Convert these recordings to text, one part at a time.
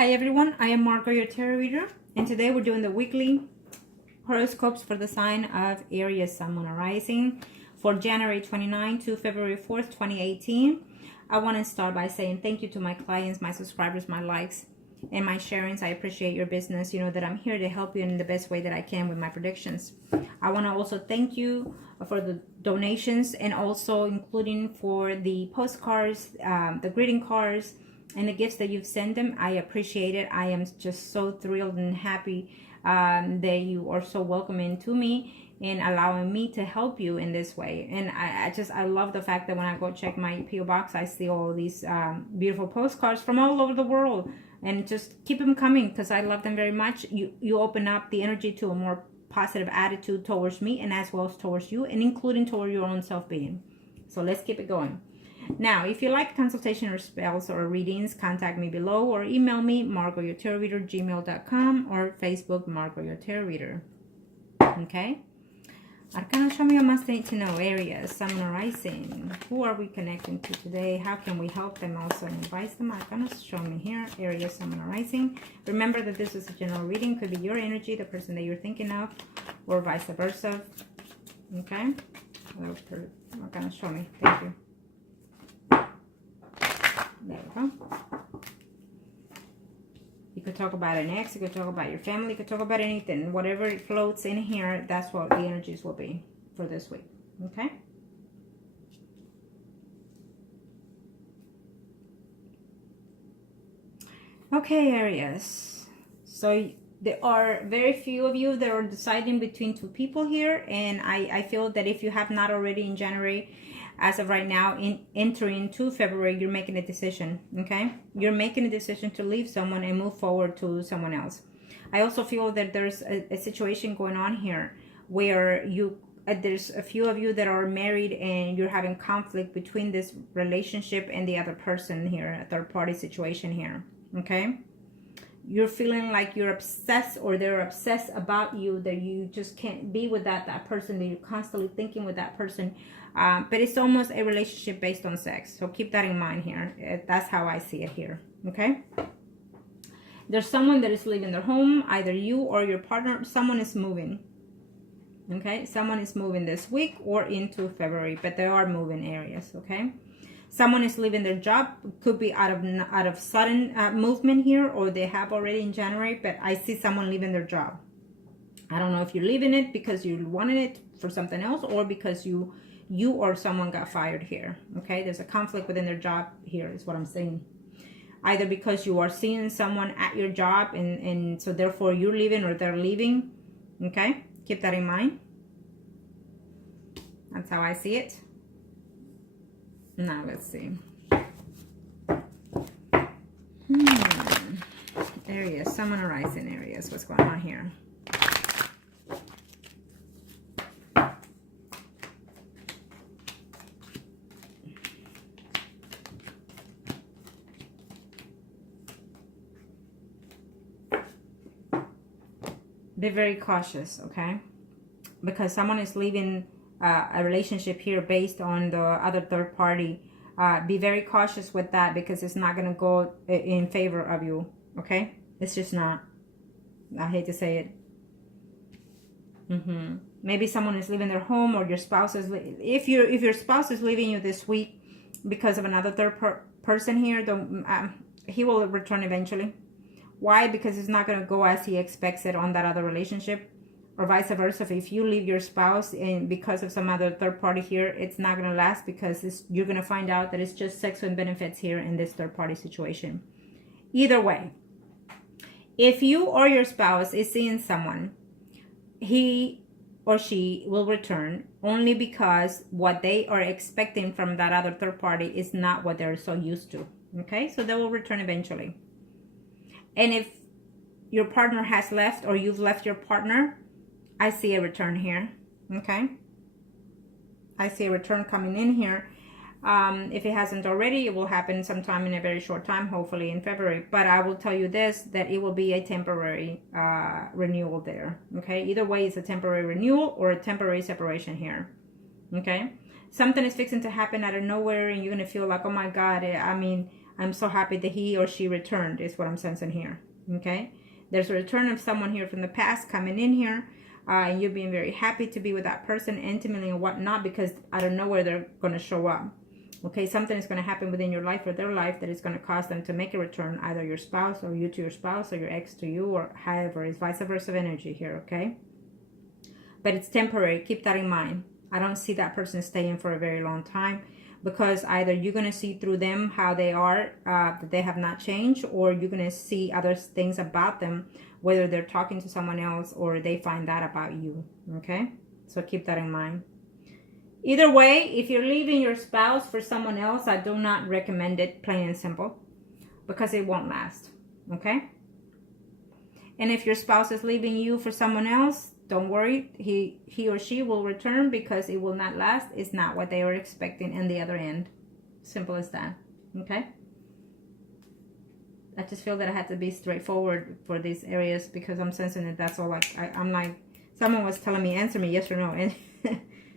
Hi everyone, I am Margo, your tarot reader, and today we're doing the weekly horoscopes for the sign of Aries, Sun, Moon, and Rising for January 29 to February 4th, 2018. I want to start by saying thank you to my clients, my subscribers, my likes, and my sharings. I appreciate your business. You know that I'm here to help you in the best way that I can with my predictions. I want to also thank you for the donations and also including for the postcards, the greeting cards, and the gifts that you've sent them. I appreciate it. I am just so thrilled and happy that you are so welcoming to me and allowing me to help you in this way. And I love the fact that when I go check my PO box, I see all these beautiful postcards from all over the world, and just keep them coming because I love them very much. You open up the energy to a more positive attitude towards me and as well as towards you, and including toward your own self-being. So let's keep it going. Now, if you like consultation or spells or readings, contact me below or email me, margourtarotreader@gmail.com, or Facebook, Margo Your Tarot Reader. Okay? Arcana, show me what must they need to know. Aries, Sun, Moon, Rising. Who are we connecting to today? How can we help them also and advise them? Arcana, show me here. Aries, Sun, Moon, Rising. Remember that this is a general reading. Could be your energy, the person that you're thinking of, or vice versa. Okay? Arcana, show me. Thank you. There we go. You could talk about an ex, you could talk about your family, you could talk about anything. Whatever floats in here, that's what the energies will be for this week. Okay? Okay, Aries. So there are very few of you that are deciding between two people here. And I feel that if you have not already in January, as of right now, entering into February, you're making a decision, okay? You're making a decision to leave someone and move forward to someone else. I also feel that there's a situation going on here where there's a few of you that are married and you're having conflict between this relationship and the other person here, a third-party situation here, okay? You're feeling like you're obsessed, or they're obsessed about you, that you just can't be with that person, that you're constantly thinking with that person. But it's almost a relationship based on sex. So keep that in mind here. That's how I see it here. Okay? There's someone that is leaving their home, either you or your partner. Someone is moving. Okay? Someone is moving this week or into February, but they are moving areas. Okay? Someone is leaving their job. Could be out of sudden movement here, or they have already in January, but I see someone leaving their job. I don't know if you're leaving it because you wanted it for something else, or because you or someone got fired here. Okay, there's a conflict within their job here is what I'm saying. Either because you are seeing someone at your job and so therefore you're leaving or they're leaving. Okay, keep that in mind. That's how I see it. Now let's see. Aries, Sun, Moon, Rising Aries. What's going on here? Be very cautious, okay? Because someone is leaving a relationship here based on the other third party. Be very cautious with that, because it's not going to go in favor of you, okay? It's just not. I hate to say it. Maybe someone is leaving their home, or your spouse is. If your spouse is leaving you this week because of another third person here, he will return eventually. Why? Because it's not going to go as he expects it on that other relationship, or vice versa. If you leave your spouse and because of some other third party here, it's not going to last, because you're going to find out that it's just sex and benefits here in this third party situation. Either way, if you or your spouse is seeing someone, he or she will return only because what they are expecting from that other third party is not what they're so used to. Okay, so they will return eventually. And if your partner has left, or you've left your partner, I see a return here. Okay? I see a return coming in here. If it hasn't already, it will happen sometime in a very short time, hopefully in February. But I will tell you this, that it will be a temporary renewal there. Okay? Either way, it's a temporary renewal or a temporary separation here. Okay? Something is fixing to happen out of nowhere, and you're going to feel like, oh my God, I'm so happy that he or she returned, is what I'm sensing here. Okay? There's a return of someone here from the past coming in here. And you're being very happy to be with that person intimately and whatnot, because I don't know where they're going to show up. Okay, something is going to happen within your life or their life that is going to cause them to make a return, either your spouse or you to your spouse or your ex to you, or however. It's vice versa energy here, okay? But it's temporary. Keep that in mind. I don't see that person staying for a very long time, because either you're going to see through them how they are, that they have not changed, or you're going to see other things about them, whether they're talking to someone else or they find that about you, okay? So keep that in mind. Either way, if you're leaving your spouse for someone else, I do not recommend it, plain and simple, because it won't last, okay? And if your spouse is leaving you for someone else, don't worry, he or she will return, because it will not last. It's not what they were expecting in the other end. Simple as that, okay? I just feel that I had to be straightforward for these areas, because I'm sensing that that's all. I'm like, someone was telling me, answer me yes or no, and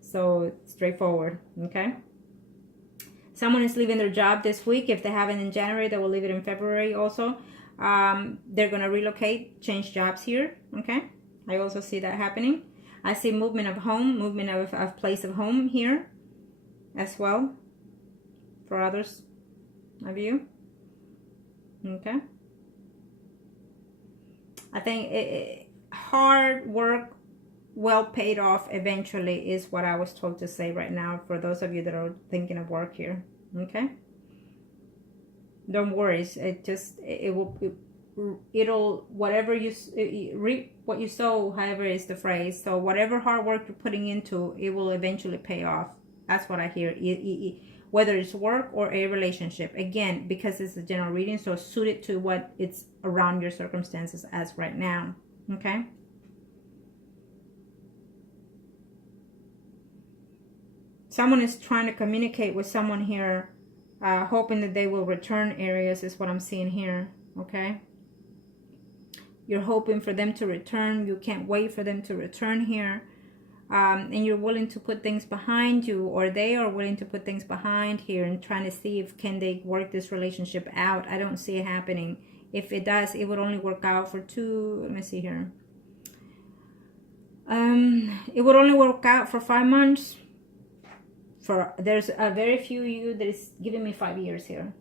so straightforward, okay? Someone is leaving their job this week. If they haven't in January, they will leave it in February also. They're going to relocate, change jobs here, okay? I also see that happening. I see movement of home, movement of place of home here as well for others of you, okay? I think hard work, well paid off eventually, is what I was told to say right now for those of you that are thinking of work here, okay? Don't worry, it'll whatever you reap what you sow, however is the phrase. So whatever hard work you're putting into, it will eventually pay off. That's what I hear. Whether it's work or a relationship, again, because it's a general reading, so suit it to what it's around your circumstances as right now, okay? Someone is trying to communicate with someone here, hoping that they will return, Aries, is what I'm seeing here, okay? You're hoping for them to return. You can't wait for them to return here. And you're willing to put things behind you, or they are willing to put things behind here and trying to see if can they work this relationship out. I don't see it happening. If it does, it would only work out for let me see here. It would only work out for 5 months. There's a very few of you that is giving me 5 years here.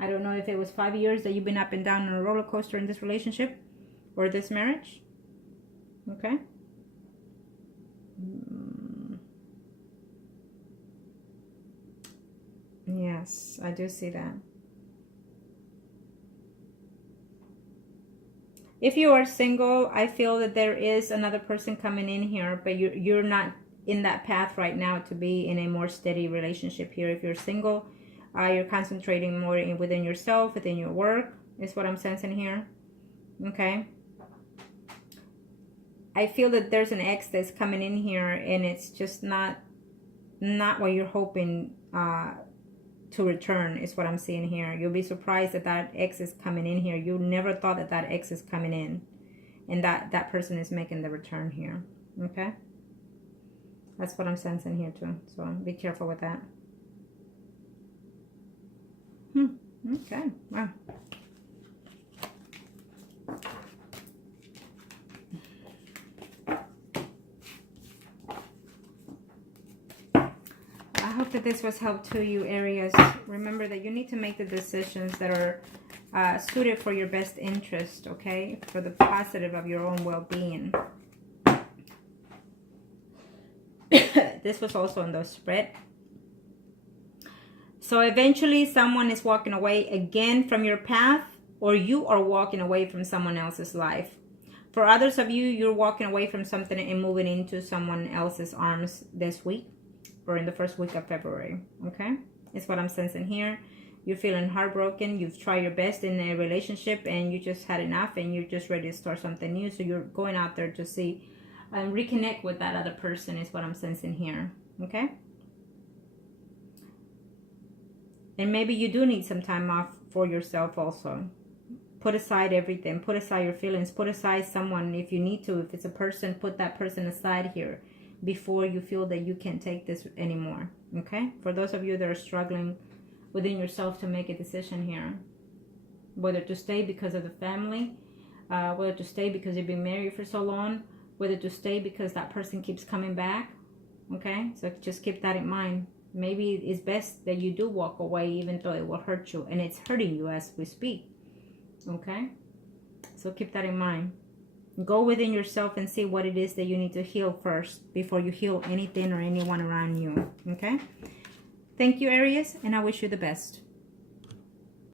I don't know if it was 5 years that you've been up and down on a roller coaster in this relationship or this marriage. Okay. Yes, I do see that. If you are single, I feel that there is another person coming in here, but you're not in that path right now to be in a more steady relationship here. If you're single, you're concentrating more within yourself, within your work, is what I'm sensing here. Okay. I feel that there's an ex that's coming in here, and it's just not what you're hoping to return, is what I'm seeing here. You'll be surprised that that ex is coming in here. You never thought that that ex is coming in, and that person is making the return here. Okay. That's what I'm sensing here too. So be careful with that. Okay. Wow. I hope that this was help to you, Aries. Remember that you need to make the decisions that are suited for your best interest, okay? For the positive of your own well-being. This was also on the spread. So eventually someone is walking away again from your path, or you are walking away from someone else's life. For others of you, you're walking away from something and moving into someone else's arms this week, or in the first week of February, okay? It's what I'm sensing here. You're feeling heartbroken. You've tried your best in a relationship and you just had enough and you're just ready to start something new. So you're going out there to see and reconnect with that other person, is what I'm sensing here, okay? And maybe you do need some time off for yourself also. Put aside everything. Put aside your feelings. Put aside someone if you need to. If it's a person, put that person aside here before you feel that you can't take this anymore, okay? For those of you that are struggling within yourself to make a decision here. Whether to stay because of the family, whether to stay because you've been married for so long, whether to stay because that person keeps coming back. Okay, so just keep that in mind. Maybe it's best that you do walk away, even though it will hurt you, and it's hurting you as we speak. Okay, so keep that in mind. Go within yourself and see what it is that you need to heal first before you heal anything or anyone around you. Okay, thank you, Aries, and I wish you the best.